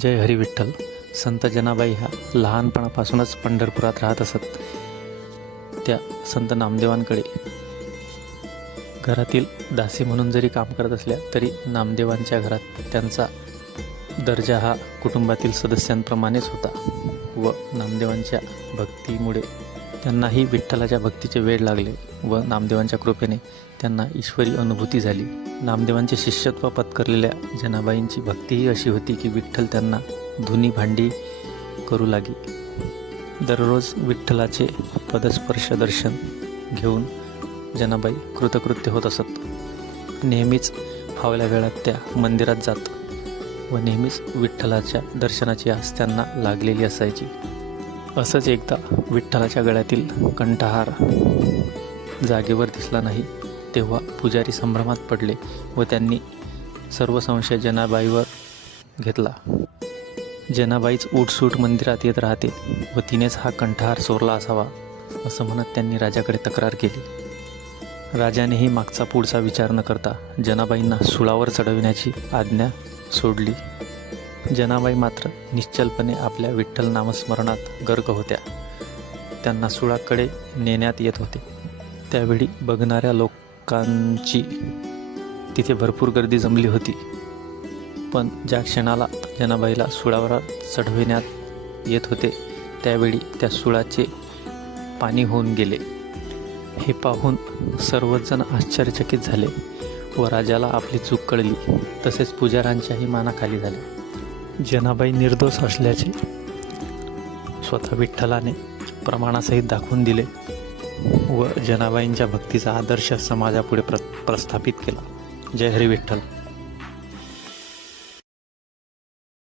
जय हरी विठ्ठल. संत जनाबाई ह्या लहानपणापासूनच पंढरपुरात राहत असत. त्या संत नामदेवांकडे घरातील दासी म्हणून जरी काम करत असल्या तरी नामदेवांच्या घरात त्यांचा दर्जा हा कुटुंबातील सदस्यांप्रमाणेच होता व नामदेवांच्या भक्तीमुळे त्यांनाही विठ्ठलाच्या भक्तीचे वेड लागले व नामदेवांच्या कृपेने त्यांना ईश्वरी अनुभूती झाली. नामदेवांचे शिष्यत्व पत्करलेल्या जनाबाईंची भक्तीही अशी होती की विठ्ठल त्यांना धुनी भांडी करू लागे. दररोज विठ्ठलाचे पदस्पर्श दर्शन घेऊन जनाबाई कृतकृत्य होत असत. नेहमीच फावल्या वेळात त्या मंदिरात जात व नेहमीच विठ्ठलाच्या दर्शनाची आस त्यांना लागलेली असायची. असंच एकदा विठ्ठलाच्या गळ्यातील कंठहार जागेवर दिसला नाही तेव्हा पुजारी संभ्रमात पडले व त्यांनी सर्व संशय जनाबाईवर घेतला. जनाबाईच उठसूट मंदिरात येत राहते व तिनेच हा कंठहार चोरला असावा असं म्हणत त्यांनी राजाकडे तक्रार केली. राजानेही मागचा पुढचा विचार न करता जनाबाईंना सुळावर चढविण्याची आज्ञा सोडली. जनाबाई मात्र निश्चलपणे आपल्या विठ्ठल नामस्मरणात गर्क होत्या. त्यांना सुळाकडे नेण्यात येत होते. त्यावेळी बघणाऱ्या लोकांची तिथे भरपूर गर्दी जमली होती. पण ज्या क्षणाला जनाबाईला सुळावर चढविण्यात येत होते त्यावेळी त्या सुळाचे पाणी होऊन गेले. हे पाहून सर्वच जण आश्चर्यचकित झाले व राजाला आपली चूक कळली. तसेच पुजाऱ्यांच्याही मानाखाली झाल्या. जनाबाई निर्दोष असल्याचे स्वतः विठ्ठलाने प्रमाणासहित दाखवून दिले व जनाबाईंच्या भक्तीचा आदर्श समाजापुढे प्रस्थापित केला. जय हरी विठ्ठल.